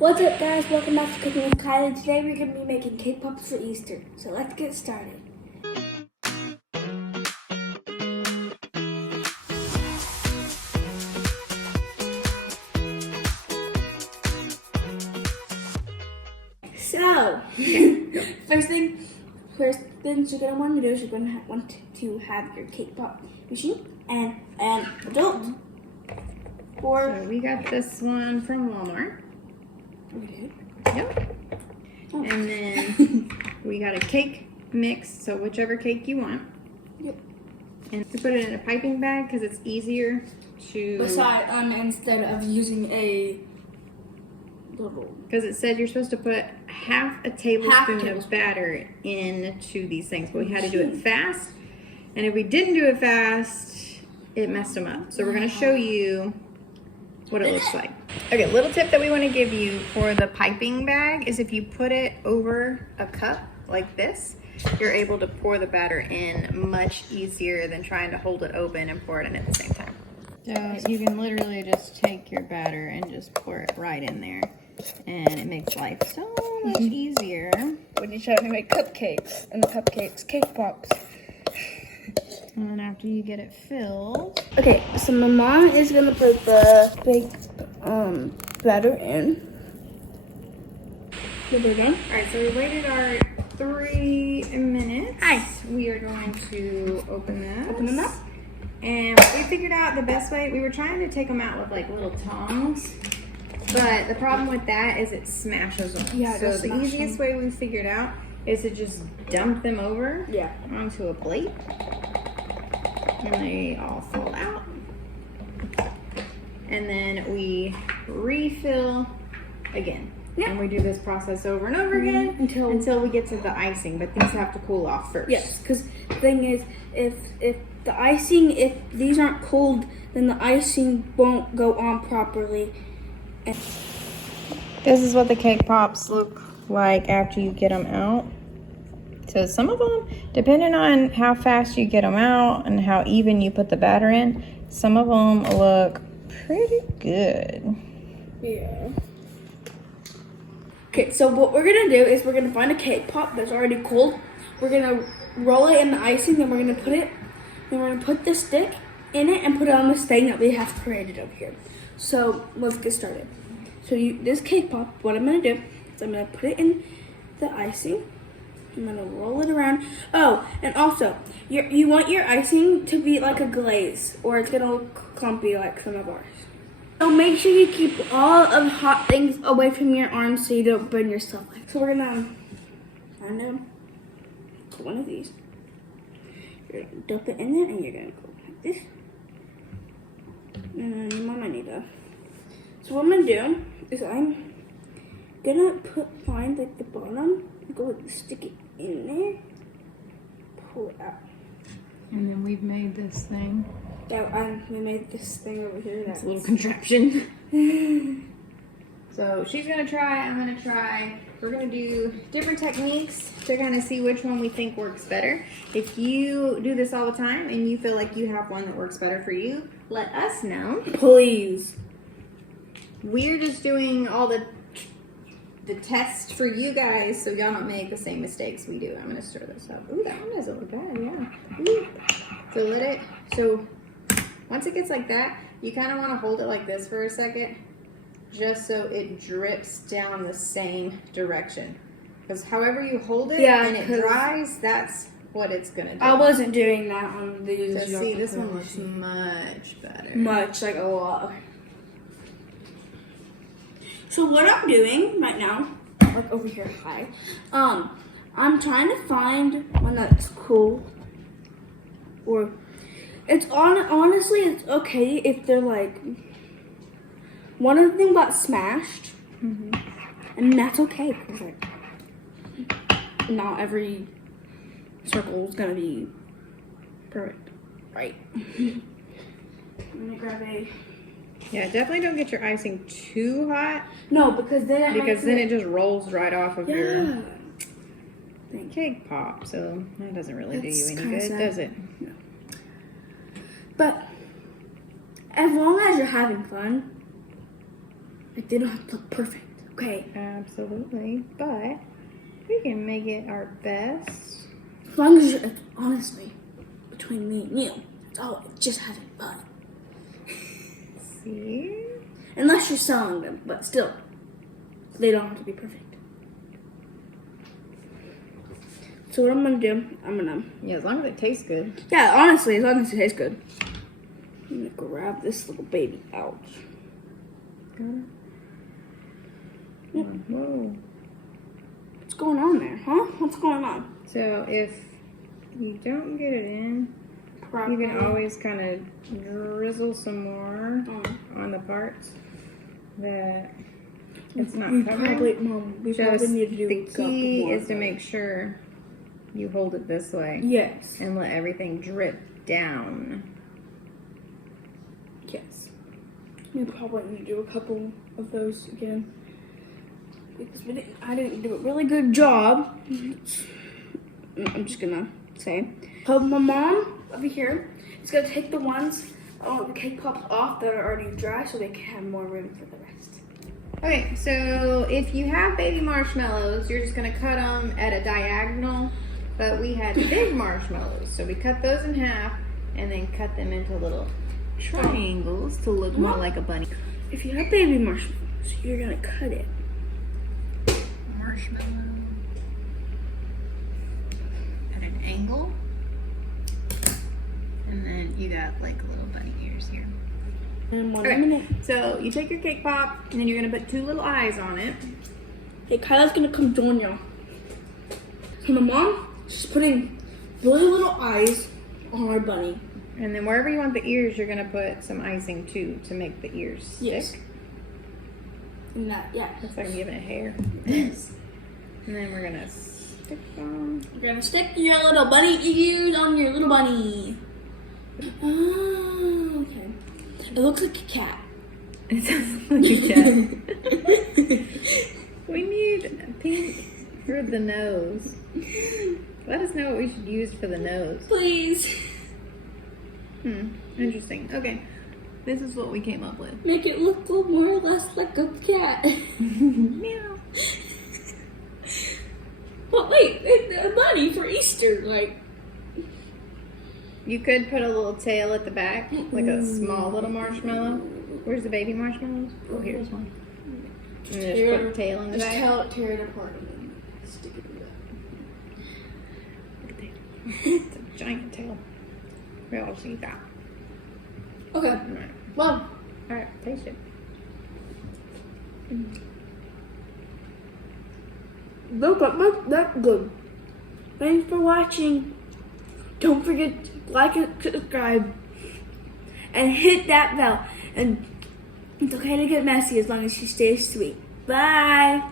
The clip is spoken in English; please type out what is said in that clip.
What's up, guys? Welcome back to Cooking with Kylie. Today we're going to be making cake pops for Easter. So let's get started. So, first things you're going to want to do is you're going to want to have your cake pop machine and an adult. So we got this one from Walmart. We did? Yep. Oh. And then we got a cake mix, so whichever cake you want. Yep. And we put it in a piping bag because it's easier to... instead of using a little... Because it said you're supposed to put half a tablespoon of batter into these things, but we had to do it fast. And if we didn't do it fast, it messed them up. So we're going to show you what it looks like. Okay, little tip that we want to give you for the piping bag is if you put it over a cup like this, you're able to pour the batter in much easier than trying to hold it open and pour it in at the same time. So you can literally just take your batter and just pour it right in there, and it makes life so much easier when you try to make cupcakes, and the cupcakes cake pops. And then after you get it filled. Okay, so my mom is gonna put the big batter in. Alright, so we waited our 3 minutes. Hi. We are going to open this. Open them up. And we figured out the best way. We were trying to take them out with like little tongs, but the problem with that is it smashes them. Yeah, so the easiest way we figured out is to just dump them over onto a plate. And they all fall out. And then we refill again. And we do this process over and over again until we get to the icing. But these have to cool off first. Yes, because the thing is, if these aren't cold, then the icing won't go on properly. And this is what the cake pops look like after you get them out. So some of them, depending on how fast you get them out and how even you put the batter in, some of them look pretty good. Yeah. Okay, so what we're gonna do is we're gonna find a cake pop that's already cold. We're gonna roll it in the icing, then we're gonna put the stick in it and put it on this thing that we have created over here. So let's get started. So this cake pop, what I'm gonna do is I'm gonna put it in the icing. I'm gonna roll it around. Oh, and also, you want your icing to be like a glaze, or it's gonna look clumpy like some of ours. So make sure you keep all of the hot things away from your arms so you don't burn yourself. So we're gonna put one of these. You're gonna dump it in there, and you're gonna go like this. And then Mama need to. So what I'm gonna do is I'm gonna find like the bottom. Go stick it in there, pull it out. And then we've made this thing. Yeah, we made this thing over here. It's a little contraption. So she's gonna try, I'm gonna try. We're gonna do different techniques to kind of see which one we think works better. If you do this all the time and you feel like you have one that works better for you, let us know. Please. We're just doing all the test for you guys so y'all don't make the same mistakes we do. I'm gonna stir this up. Ooh, that one doesn't look bad, yeah. Ooh. So once it gets like that, you kind of want to hold it like this for a second, just so it drips down the same direction. Because however you hold it and it dries, that's what it's gonna do. I wasn't doing that on these. So see, this one looks much better. Much, like a lot. So what I'm doing right now, like over here, I'm trying to find one that's cool, or it's honestly it's okay if they're like, one of them got smashed, and that's okay because like not every circle is gonna be perfect, right? I'm gonna grab a. Yeah, definitely don't get your icing too hot. No, because then it just rolls right off of your cake pop. So that doesn't really do you any good, does it? No. But as long as you're having fun, like they don't have to look perfect. Okay. Absolutely. But we can make it our best. As long as you're, honestly, between me and you, it's all just having fun. See? Unless you're selling them, but still, they don't have to be perfect. So what I'm gonna do, Yeah, as long as it tastes good. yeah, honestly, as long as it tastes good. I'm gonna grab this little baby out. Got it? Yep. Whoa. What's going on there, huh? What's going on? So if you don't get it in, you can always kind of drizzle some more on the parts that it's not covering. We probably need to do the a couple key more is to of make sure you hold it this way. Yes. And let everything drip down. Yes. We probably need to do a couple of those again. Because I didn't do a really good job. I'm just gonna say. So my mom over here is gonna take the ones, the cake pops off that are already dry so they can have more room for the rest. Okay, so if you have baby marshmallows, you're just gonna cut them at a diagonal. But we had big marshmallows, so we cut those in half and then cut them into little triangles to look more like a bunny. If you have baby marshmallows, you're gonna cut it. Marshmallow at an angle, and then you got like little bunny ears here. In 1 Okay, minute. so you take your cake pop and then you're gonna put 2 little eyes on it. Hey, Kylie's gonna come join y'all. So my mom, she's putting really little eyes on our bunny. And then wherever you want the ears, you're gonna put some icing too to make the ears stick. Yes. And that, yeah. Looks like I'm giving it hair. Yes. And then we're gonna stick them. You're gonna stick your little bunny ears on your little bunny. Oh, okay. It looks like a cat. It sounds like a cat. We need pink for the nose. Let us know what we should use for the nose. Please. Interesting. Okay. This is what we came up with. Make it look more or less like a cat. Meow. But wait, it's a bunny for Easter, like. You could put a little tail at the back, like a small little marshmallow. Where's the baby marshmallows? Oh, here's one. And then just put a tail in the back. Tear it apart and then stick it in the It's a giant tail. We all see that. Okay. Alright. Well, Alright, taste it. look, that's good. Thanks for watching. Don't forget to like and subscribe. And hit that bell. And it's okay to get messy as long as you stay sweet. Bye.